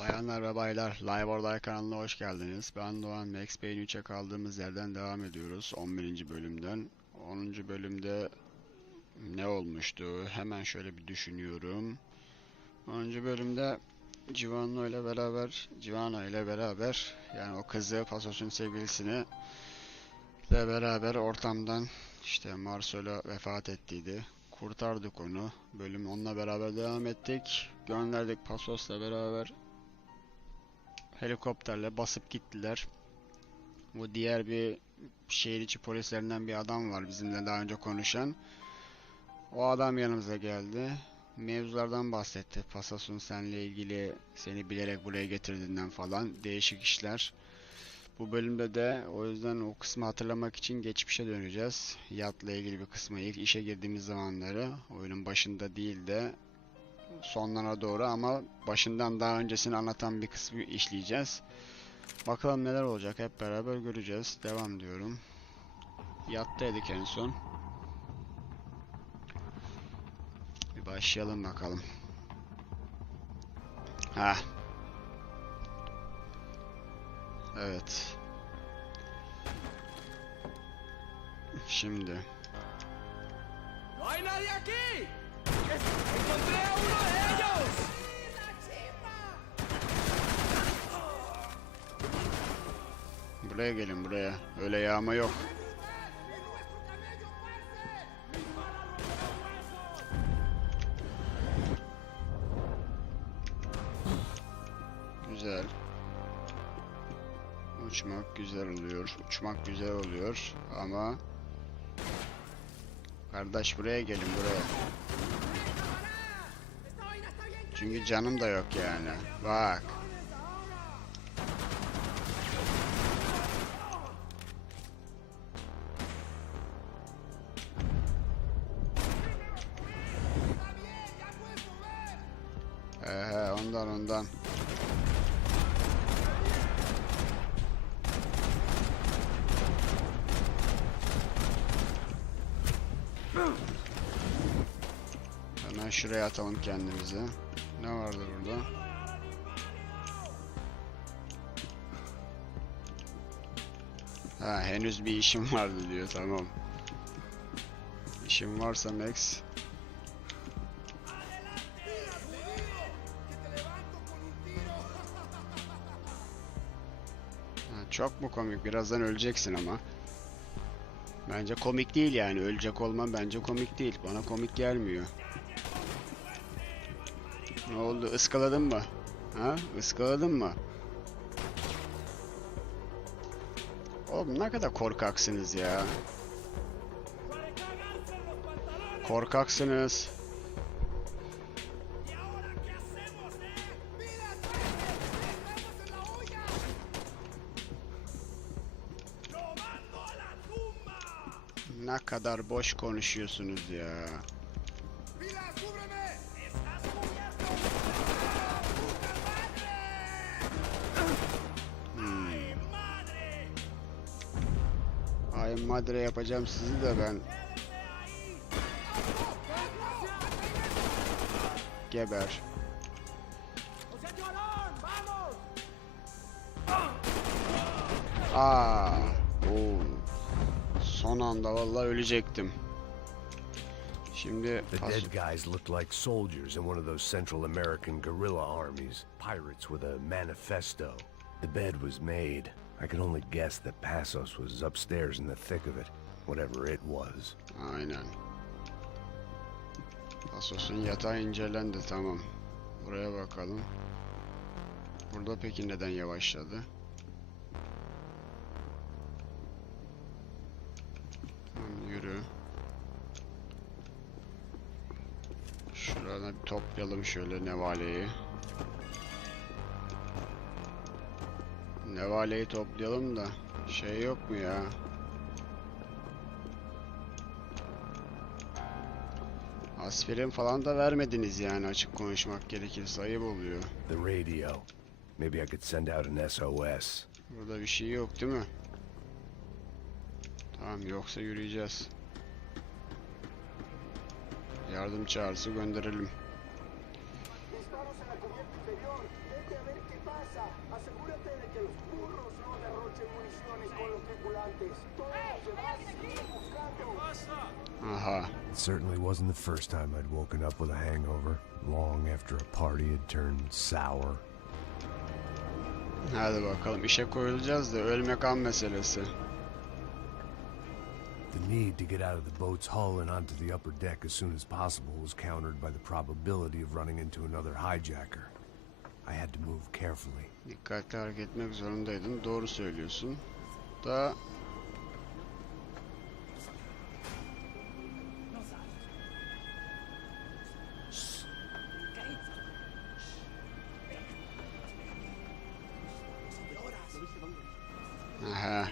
Bayanlar ve baylar, Live Orday kanalına hoş geldiniz. Ben Doğan, Max Payne 3'e kaldığımız yerden devam ediyoruz. 11. bölümden. 10. bölümde ne olmuştu? Hemen şöyle bir düşünüyorum. 10. bölümde Civano ile beraber yani o kızı, Pasos'un sevgilisini ile beraber ortamdan işte Marcelo vefat ettiydi. Kurtardık onu. Bölüm onunla beraber devam ettik. Gönderdik Pasos'la beraber. Helikopterle basıp gittiler. Bu diğer bir şehir içi polislerinden bir adam var bizimle daha önce konuşan. O adam yanımıza geldi. Mevzulardan bahsetti. Pasos'un seninle ilgili seni bilerek buraya getirdiğinden falan. Değişik işler. Bu bölümde de o yüzden o kısmı hatırlamak için geçmişe döneceğiz. Yatla ilgili bir kısmı ilk işe girdiğimiz zamanları. Oyunun başında değil de sonlara doğru ama başından daha öncesini anlatan bir kısmı işleyeceğiz. Bakalım neler olacak, hep beraber göreceğiz. Devam diyorum. Yattaydık en son. Bir başlayalım bakalım. Ha. Evet. Şimdi. Buraya gelin, buraya. Öyle yağma yok. Güzel. Uçmak güzel oluyor. Uçmak güzel oluyor ama kardeş buraya gelin, buraya. Çünkü canım da yok yani. Bak. Ondan. Hemen şuraya atalım kendimizi. Ne vardı burada? Ha, henüz bir işim vardı diyor, tamam. İşim varsa Max. Çok mu komik? Birazdan öleceksin ama. Bence komik değil yani. Ölecek olman bence komik değil. Bana komik gelmiyor. Ne oldu? Iskaladın mı? Ha? Iskaladın mı? Oğlum ne kadar korkaksınız ya. Korkaksınız. Ne kadar boş konuşuyorsunuz ya. Ay madre yapacağım sizi de ben. Geber. Son anda vallahi ölecektim. Şimdi the dead guys looked like soldiers in one of those Central American guerrilla armies, pirates with a manifesto. The bed was made. I can only guess that Passos was upstairs in the thick of it, whatever it was. Aynen. Passos'un yatağı incelendi, tamam. Buraya bakalım. Burada peki neden yavaşladı? Yürü. Şurada bir toplayalım şöyle nevaleyi. Nevaleyi toplayalım da şey yok mu ya? Aspirin falan da vermediniz yani, açık konuşmak gerekirse ayıp oluyor. The radio. Maybe I could send out an SOS. Burada bir şey yok değil mi? Tamam, yoksa yürüyeceğiz. Yardım çağrısı gönderelim. Aha. It certainly wasn't the first time I'd woken up with a hangover, long after a party had turned sour. Hadi bakalım, işe koyulacağız da ölmek an meselesi. The need to get out of the boat's hull and onto the upper deck as soon as possible was countered by the probability of running into another hijacker. I had to move carefully. Dikkatli hareket etmek zorundaydın. Doğru söylüyorsun. Da aha.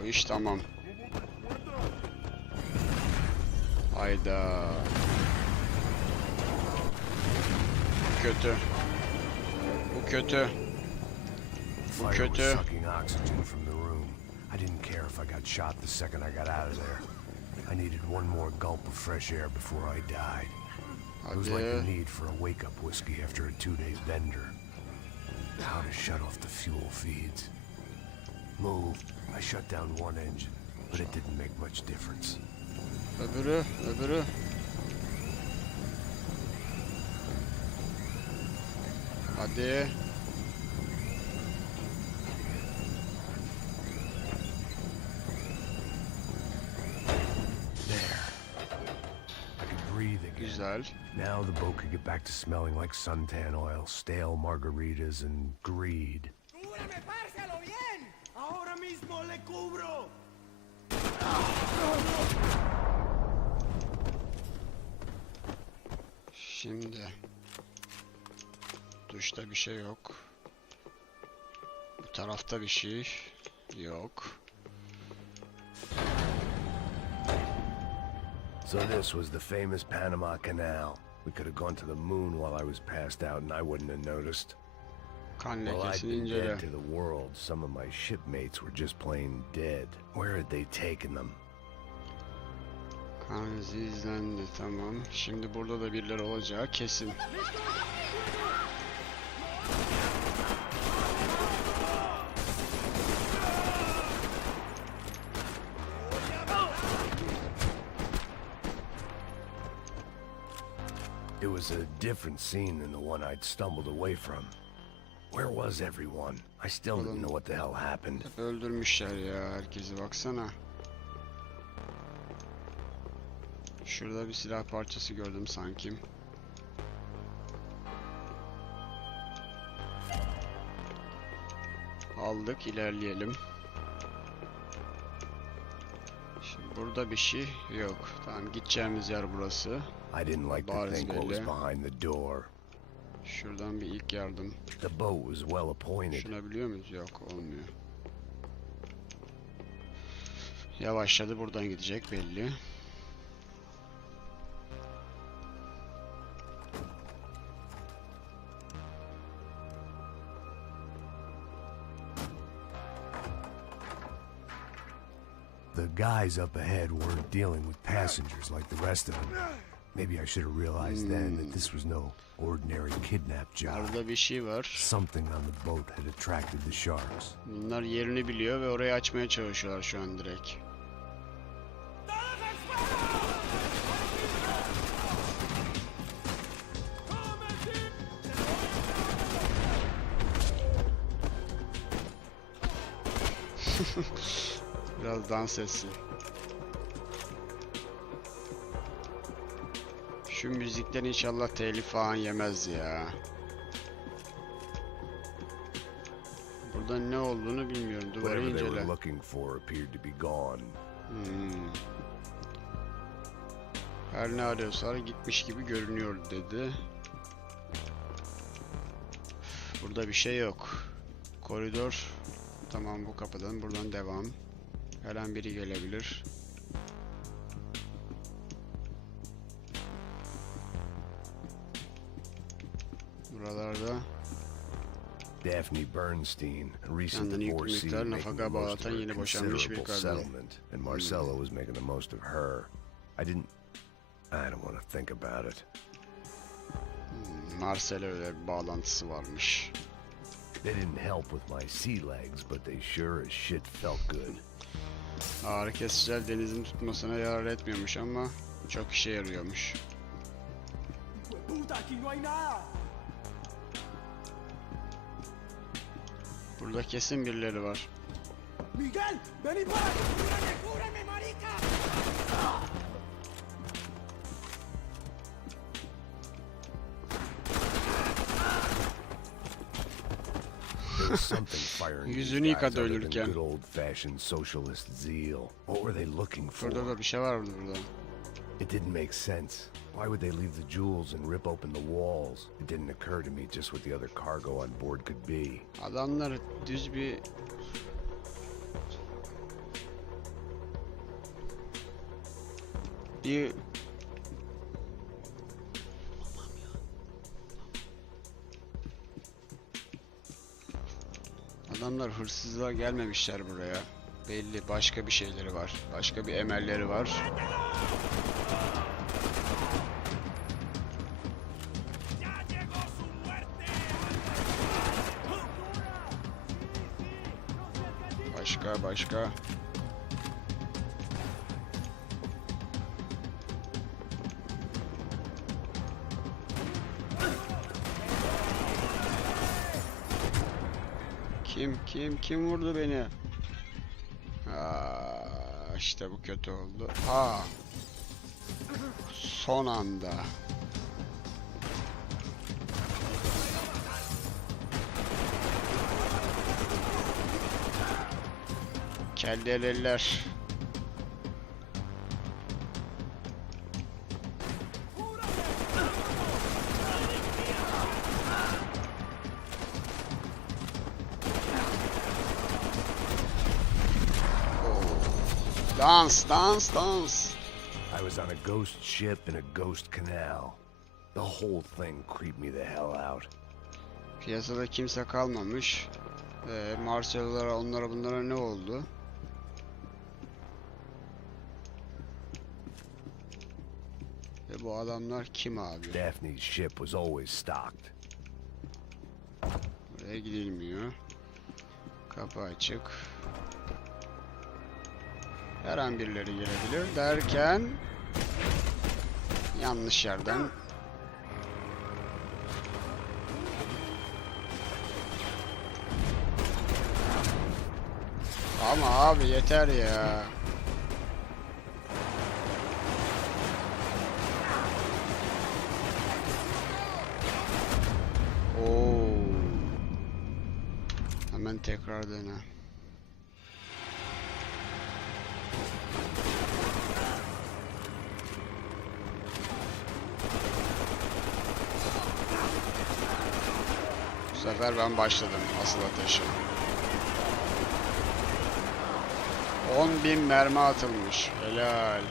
O iş tamam. Hayda. Kötü. Bu kötü. Bu Fire was kötü. sucking oxygen from the room. I didn't care if I got shot the second I got out of there. I needed one more gulp of fresh air before I died. It was like the Hadi. need for a wake-up whiskey after a 2-day bender. How to shut off the fuel feeds. Move. I shut down one engine, but it didn't make much difference. Öbürü, öbürü. Hadi. Breathe again. Güzel. Now the boat could get back to smelling like suntan oil, stale margaritas, and greed. ¡Cúbreme, párcelo bien! ¡Ahora mismo le cubro! Şimdi duşta bir şey yok. Bu tarafta bir şey yok. So this was the famous Panama Canal. We could have gone to the moon while I was passed out and I wouldn't have noticed. Kan While I'd lekesini been incele. dead to the world, some of my shipmates were just plain dead. Where had they taken them? Kan izi izlendi, tamam. Şimdi burada da birileri olacağı kesin. It was a different scene than the one I'd stumbled away from. Where was everyone? I still didn't know what the hell happened. Hep öldürmüşler ya herkesi, baksana. Şurada bir silah parçası gördüm sanki. Aldık, ilerleyelim. Şimdi burada bir şey yok. Tamam, gideceğimiz yer burası. I didn't like to Bariz think what was belli. behind the door. Şuradan bir ilk yardım. The boat was well appointed. Şuna biliyor muyuz? Yok, olmuyor. Yavaşladı, buradan gidecek belli. The guys up ahead weren't dealing with passengers like the rest of them. Maybe I should have realized then that this was no ordinary kidnap job. Arada bir şey var. Something on the boat had attracted the sharks. Bunlar yerini biliyor ve orayı açmaya çalışıyorlar şu an direkt. Biraz dans etsin. Şu müzikten inşallah telif falan yemez ya. Burada ne olduğunu bilmiyorum. Duvarı Whatever they were incele. looking for appeared to be gone. Her ne arıyorsalar gitmiş gibi görünüyor dedi. Burada bir şey yok. Koridor. Tamam, bu kapıdan buradan devam. Her an biri gelebilir. Buralarda Daphne Bernstein, a recent kendini yüklü divorcee, miktar making the nafaka most of bağlatan her yeni boşanmış bir considerable kadın. settlement, and Marcella was making the most of her. I don't want to think about it. Marcel'e öyle bir bağlantısı varmış. They didn't help with my sea legs, but they sure as shit felt good. Ağrı kesiciler denizin tutmasına yarar etmiyormuş ama çok işe yarıyormuş. Puta, aquí no hay nada. Burada kesin birileri var. Miguel, ven y para. Cúbreme, cúbreme, marica. There was something firing these Yüzünü guys yıkadı other than ölürken. good old-fashioned socialist zeal. What were they looking for? Burada da bir şey var burada. It didn't make sense. Why would they leave the jewels and rip open the walls? It didn't occur to me just what the other cargo on board could be. Adamlar düz bir... Adamlar hırsızlığa gelmemişler buraya. Belli başka bir şeyleri var. Başka bir emelleri var. Başka. Kim vurdu beni? İşte bu kötü oldu. Son anda. Kelleliler. Dans. I was on a ghost ship in a ghost canal. The whole thing creeped me the hell out. Piyasada kimse kalmamış. Marcel'lara bunlara ne oldu? Ve bu adamlar kim abi? Daphne's ship was always stocked. Buraya gidilmiyor. Kapı açık. Her an birileri gelebilir derken yanlış yerden ama abi yeter ya. Oo. Hemen tekrar dene. Bu sefer ben başladım asıl ateşe. 10.000 mermi atılmış. Helal.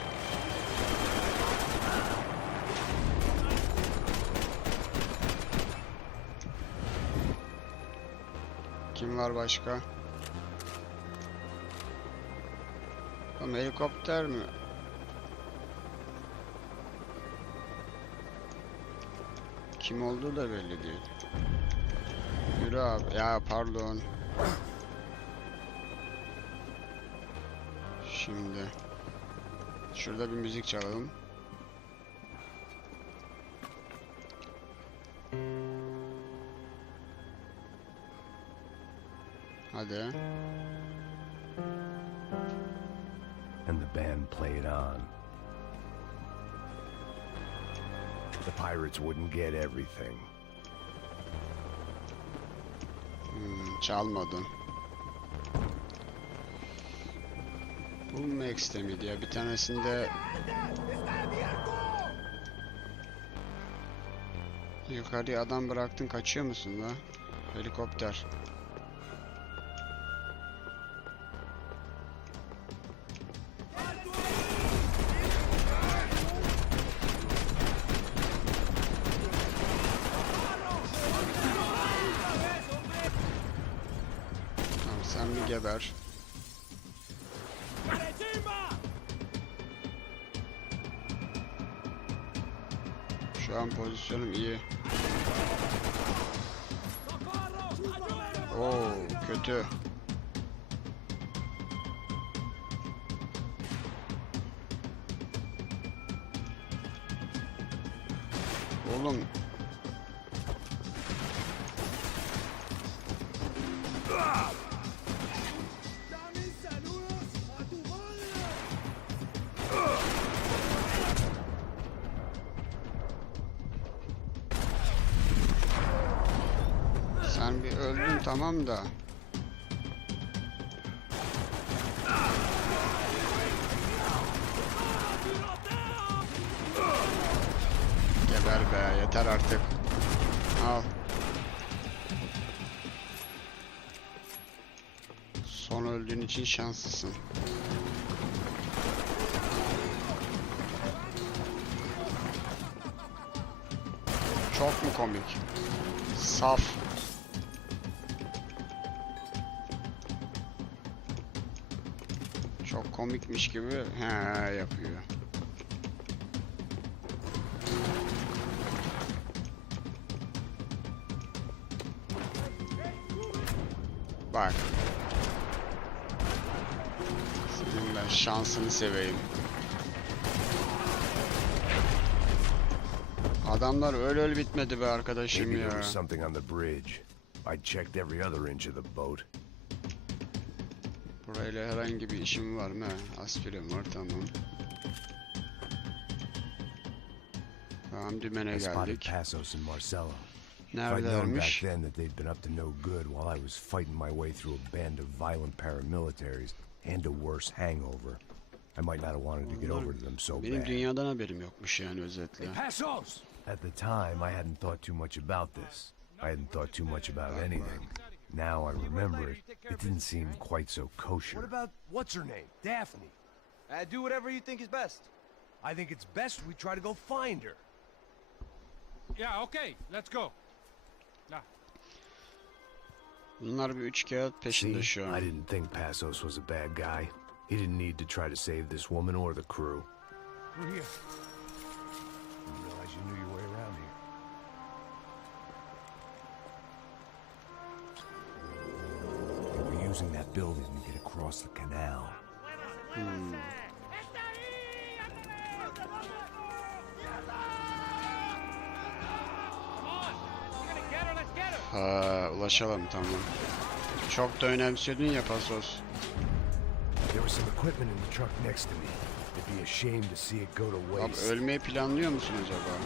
Kim var başka? Ama helikopter mi? Kim olduğu da belli değil. Yürü abi. Ya pardon. Şimdi şurada bir müzik çalalım. Hadi. And the band played on. The pirates wouldn't get everything. Çalmadın. Bu Max'te miydi ya? Bir tanesinde yukarıya adam bıraktın, kaçıyor musun la? Helikopter. Tamam, sen bir geber. Şu an pozisyonum iyi. Oo, kötü. Oğlum. Sen bir öldün tamam da. Geber be, yeter artık. Al. Son öldüğün için şanslısın. Çok mu komik? Saf. Çok komikmiş gibi yapıyor. Bak. Senin ben şansını seveyim. Adamlar öyle bitmedi be arkadaşım Maybe ya. there was something on the bridge. I checked every other inch of the boat. Burayla herhangi bir işim var mı? Aspirin var tamam. Tamam dümene I spotted geldik. Passos and Marcelo. If I'd known back Neredelermiş? then that they'd been up to no good while I was fighting my way through a band of violent paramilitaries and a worse hangover, I might not have wanted to get over to them so Benim bad. dünyadan haberim yokmuş yani özetle. Passos! At the time, I hadn't thought too much about this. I hadn't thought too much about anything. Now I remember it, it didn't seem quite so kosher. What about what's her name? Daphne. Do whatever you think is best. I think it's best we try to go find her. Yeah, okay, let's go. Bunlar bir üç kağıt peşinde See, şu I an. didn't think Passos was a bad guy. He didn't need to try to save this woman or the crew. We're here. Didn't realize you knew your way around here. They were using that building to get across the canal. Ha, ulaşalım tamam. Çok da önemsiyordun ya Pasos. There was some equipment in the truck next to me. It'd be a shame to see it go to Abi waste. ölmeyi planlıyor musun acaba?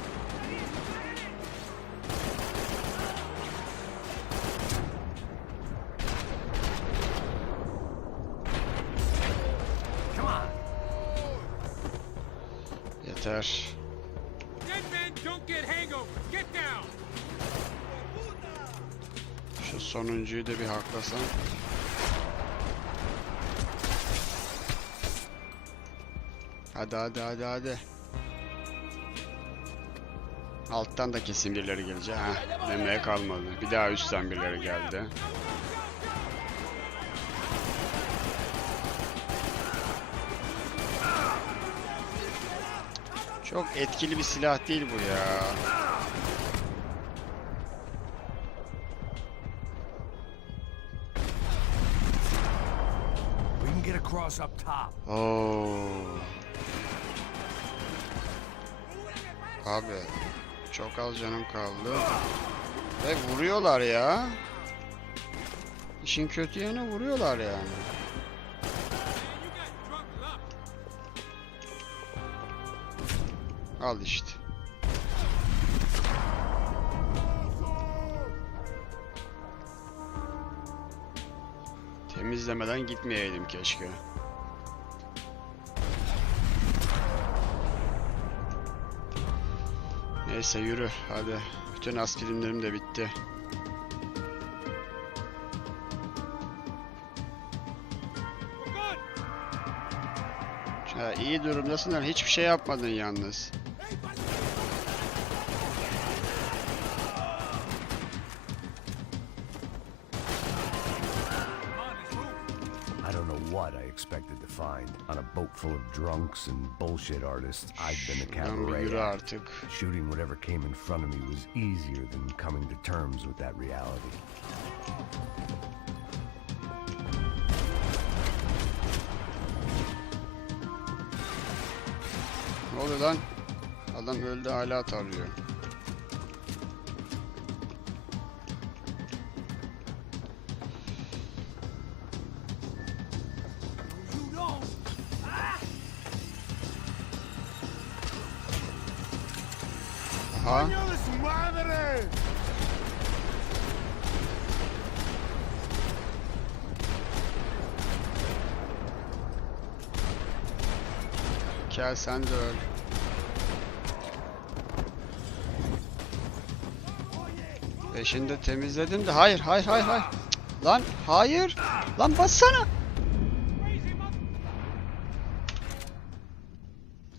Yeter. Dead men don't get hangovers. Get down. Şu sonuncuyu da bir haklasan. Hadi hadi hadi hadi. Alttan da kesin birileri gelecek. Heh, demeye kalmadı. Bir daha üstten birileri geldi. Çok etkili bir silah değil bu ya. We can get across up top. Oo. Abi çok az canım kaldı. Ve vuruyorlar ya. İşin kötü yanı vuruyorlar yani. Al işte. Temizlemeden gitmeyeydim keşke. Neyse yürü hadi. Bütün aspirinlerim de bitti. Ha, iyi durumdasın da hiçbir şey yapmadın yalnız. I don't know what I expected to find. On a boat full of drunks and bullshit artists, I'd been a Şuradan bir yürü cabaret act. artık. Shooting whatever came in front of me was easier than coming to terms with that reality. Ne oluyor lan? Adam öldü hala tarıyor. Aha. ¡Coño de su madre! Gel sen de öl. Peşinde temizledim de hayır. Cık, lan hayır. Lan bassana.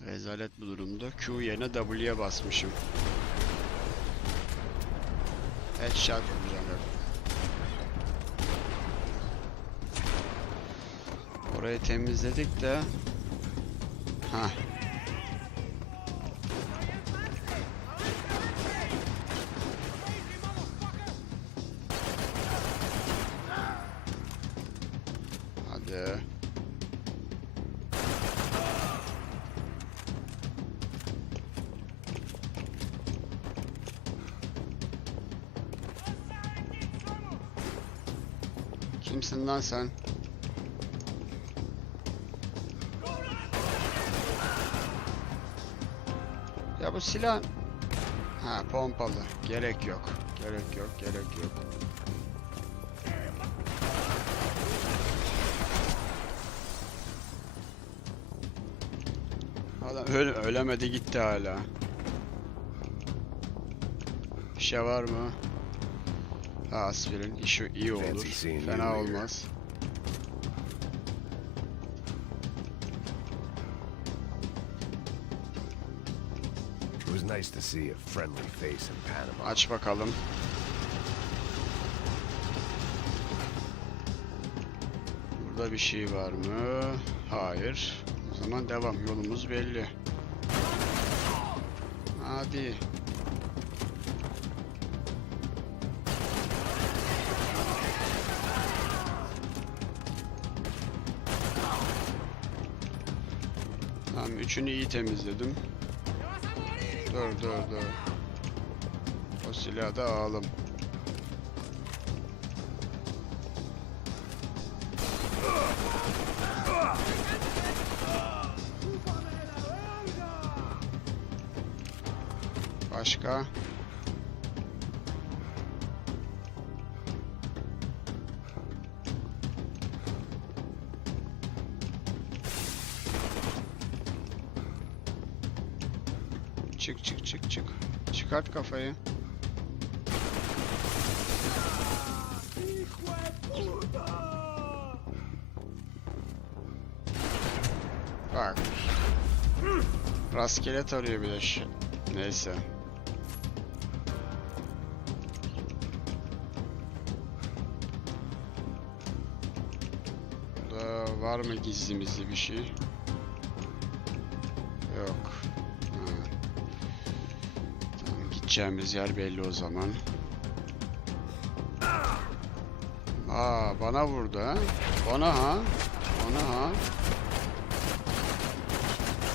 Rezalet bu durumda. Q yerine W'ye basmışım. Headshot vuracağım hep. Orayı temizledik de. Ha. Hadi. Kimsin lan sen? Ya bu silah... Ha pompalı. Gerek yok. Gerek yok. Adam ölemedi gitti hala. Bir şey var mı? Ha aspirin. İşi iyi olur. Fena olmaz. It was nice to see a friendly face in Panama. Aç bakalım. Burada bir şey var mı? Hayır. O zaman devam. Yolumuz belli. Hadi. Tamam, üçünü iyi temizledim. Dur. O silahı da alalım. Başka? Çık. Çıkart kafayı. Bak. Rastgele tarıyor bir de şu. Neyse. Burada var mı gizli bir şey? Yok. Gideceğimiz yer belli o zaman. Aa bana vurdu ha. Bana ha.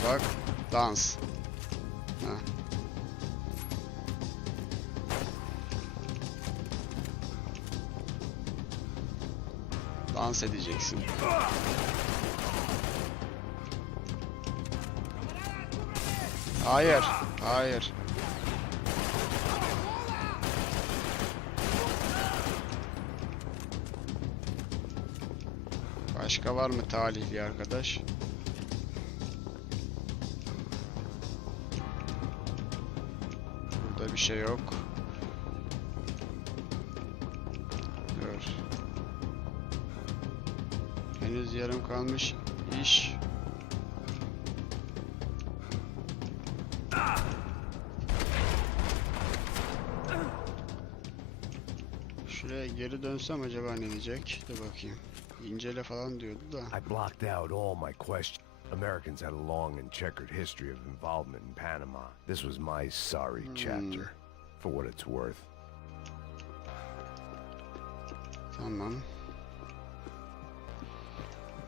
Bak dans. Ha. Dans edeceksin. Hayır. Başka var mı talihli arkadaş? Burada bir şey yok. Dur. Henüz yarım kalmış iş. Şuraya geri dönsem acaba ne diyecek? Dur bakayım. İncele falan diyordu da. I blocked out all my questions. Americans had a long and checkered history of involvement in Panama. This was my sorry chapter, for what it's worth. Tamam.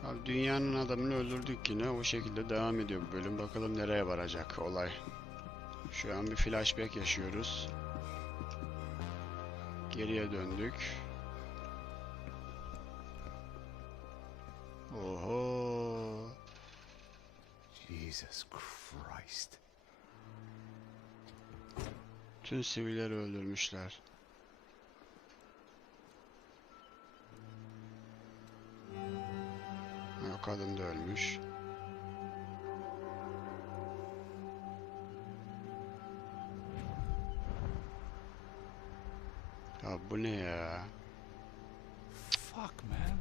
Abi dünyanın adamını öldürdük yine. O şekilde devam ediyor bu bölüm. Bakalım nereye varacak olay. Şu an bir flashback yaşıyoruz. Geriye döndük. Oho. Jesus Christ. Tüm sivilleri öldürmüşler. O kadın da ölmüş. Ya bu ne ya? Fuck, man.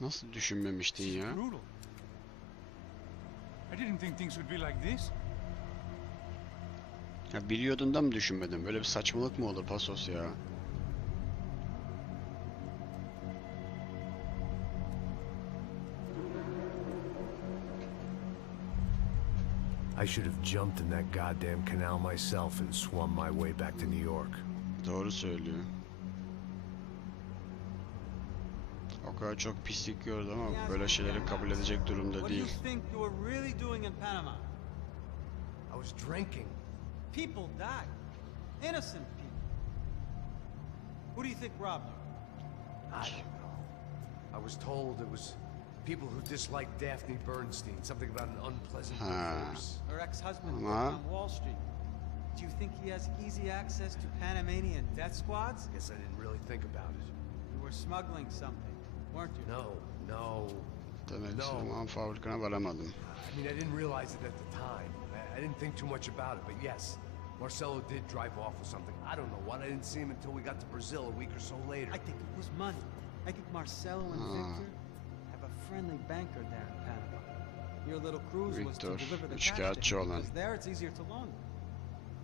Nasıl düşünmemiştin This is ya? brutal. I didn't think things would be like this. Ya biliyordun da mı düşünmedin? Böyle bir saçmalık mı olur Pasos ya? I should have jumped in that goddamn canal myself and swum my way back to New York. Doğru söylüyor. O kadar çok pislik gördü ama böyle şeyleri kabul edecek durumda What do you değil. think you were really doing in Panama? I was drinking. People died. Innocent people. Who do you think robbed you? I don't know. I was told it was people who disliked Daphne Bernstein, something about an unpleasant divorce. Her ex-husband Ama- worked on Wall Street. Do you think he has easy access to Panamanian death squads? Guess I didn't really think about it. You were smuggling something, weren't you? No. Demek No. istediğim an fabrikana varamadım. I mean, I didn't realize it at the time. I didn't think too much about it, but yes, Marcelo did drive off with something. I don't know what. I didn't see him until we got to Brazil a week or so later. I think it was money. I think Marcelo and Victor have a friendly banker there in Panama. Your little cruise was to Victor, deliver the cash üçkağıtçı to him, olan. because there it's easier to loan.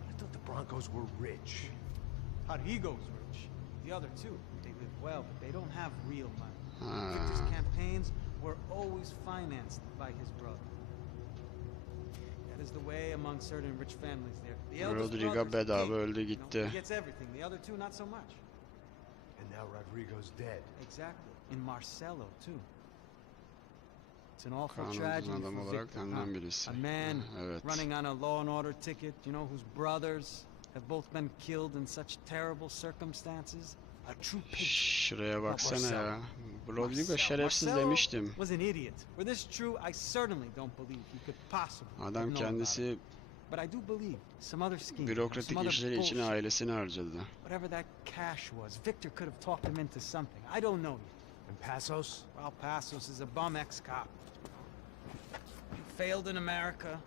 I thought the Broncos were rich. Rodrigo's rich. The other two, they live well, but they don't have real money. Ha. Victor's campaigns were always financed by his brother. That is the way among certain rich families there. The eldest Rodrigo brother's bedava king. öldü You know, gitti. he gets everything. The other two, not so much. And now Rodrigo's dead. Exactly. In Marcelo, too. It's an awful Kanalımızın tragedy adam for olarak Victor, benden birisi. A man Evet. running on a law and order ticket, you know, whose brothers have both been killed in such terrible circumstances. A true pig. Şuraya baksana Marcelo. ya. Rodrigo Marcelo. şerefsiz Marcelo demiştim. was an idiot. Were this true, I certainly don't believe he could possibly have Adam known about it. kendisi But I do believe some other scheme, bürokratik some other işleri için bullshit. ailesini harcadı. Whatever that cash was, Victor could have talked him into something. I don't know yet. And Passos? Well, Passos is a bum ex-cop. He failed in America,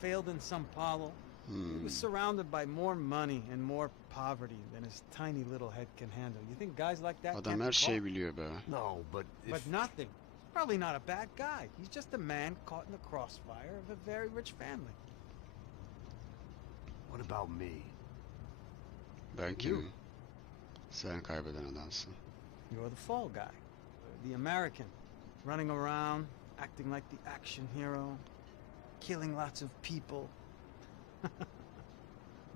failed in São Paulo. He was surrounded by more money and more poverty than his tiny little head can handle. You think guys like that Adam can't her be şeyi bought? biliyor be. No, but if... But nothing. He's probably not a bad guy. He's just a man caught in the crossfire of a very rich family. What about me? Ben kimim? Sen kaybeden adamsın. You're the fall guy, the American, running around, acting like the action hero, killing lots of people.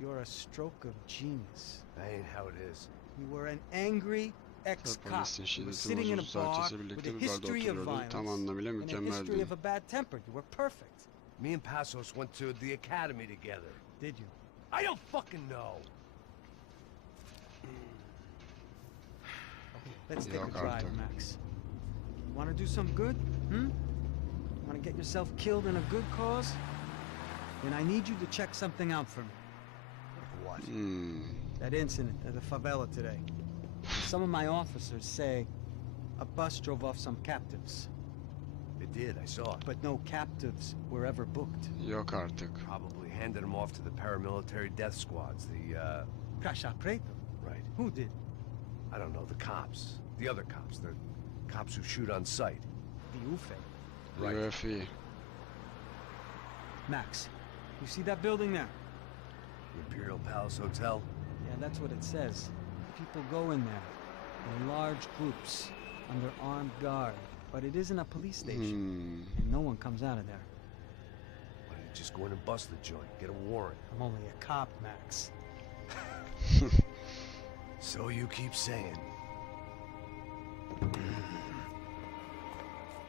You're a stroke of genius. That ain't how it is. You were an angry ex-cop Polisin who was şiddeti sitting in a bozuldu bar saatçisi with birlikte a bir barda history of oturuyordu. Tam violence anlamıyla and a history mükemmeldi. of a bad temper. You were perfect. Me and Passos went to the academy together. Did you? I don't fucking know. Let's take a Yok drive, artık. Max. Want to do some good? Want to get yourself killed in a good cause? Then I need you to check something out for me. What? That incident at the favela today. Some of my officers say a bus drove off some captives, It did, I saw it. but no captives were ever booked. Yok artık. Probably handed them off to the paramilitary death squads, Crash Preto. Right. Who did? I don't know, the cops. The other cops, the cops who shoot on sight. The UFE. Right. UFI. Max, you see that building there? The Imperial Palace Hotel. Yeah, that's what it says. People go in there. They're large groups under armed guard, but it isn't a police station, and no one comes out of there. Why don't you just go in and bust the joint? Get a warrant. I'm only a cop, Max. So you keep saying.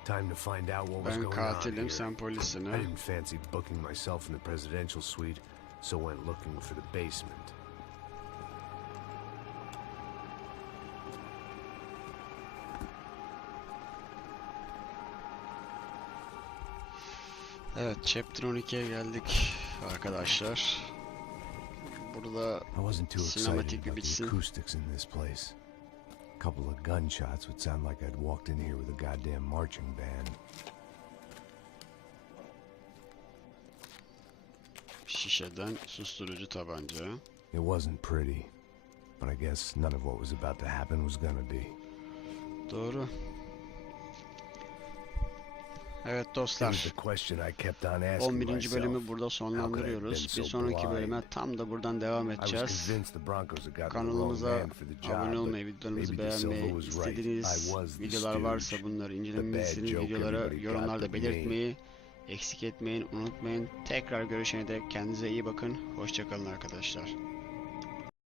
Time to find out what was Ben going on katilim, here. sen polissin I ha. didn't fancy booking myself in the presidential suite, so went looking for the basement. Evet, Chapter 12'ye geldik arkadaşlar. Burada I wasn't too excited sinematik bir about the bitsin. acoustics in this place. A couple of gunshots would sound like I'd walked in here with a goddamn marching band. Şişeden susturucu tabanca. It wasn't pretty, but I guess none of what was about to happen was gonna be. Doğru. Evet It was dostlar. the question I kept on asking 11. myself. bölümü burada How could I have been sonlandırıyoruz. so Bir sonraki blind? bölüme tam da buradan devam I was edeceğiz. convinced the Broncos had gotten the wrong Kanalımıza man for the job, abone but olmayı, videolarımızı maybe De Silva beğenmeyi, was right. I istediğiniz was the videolar stooge. varsa bunları The incelemesini bad joke videolara everybody got yorumlarda but me. belirtmeyi eksik etmeyin, unutmayın. Tekrar görüşene dek kendinize iyi bakın. Hoşça kalın arkadaşlar.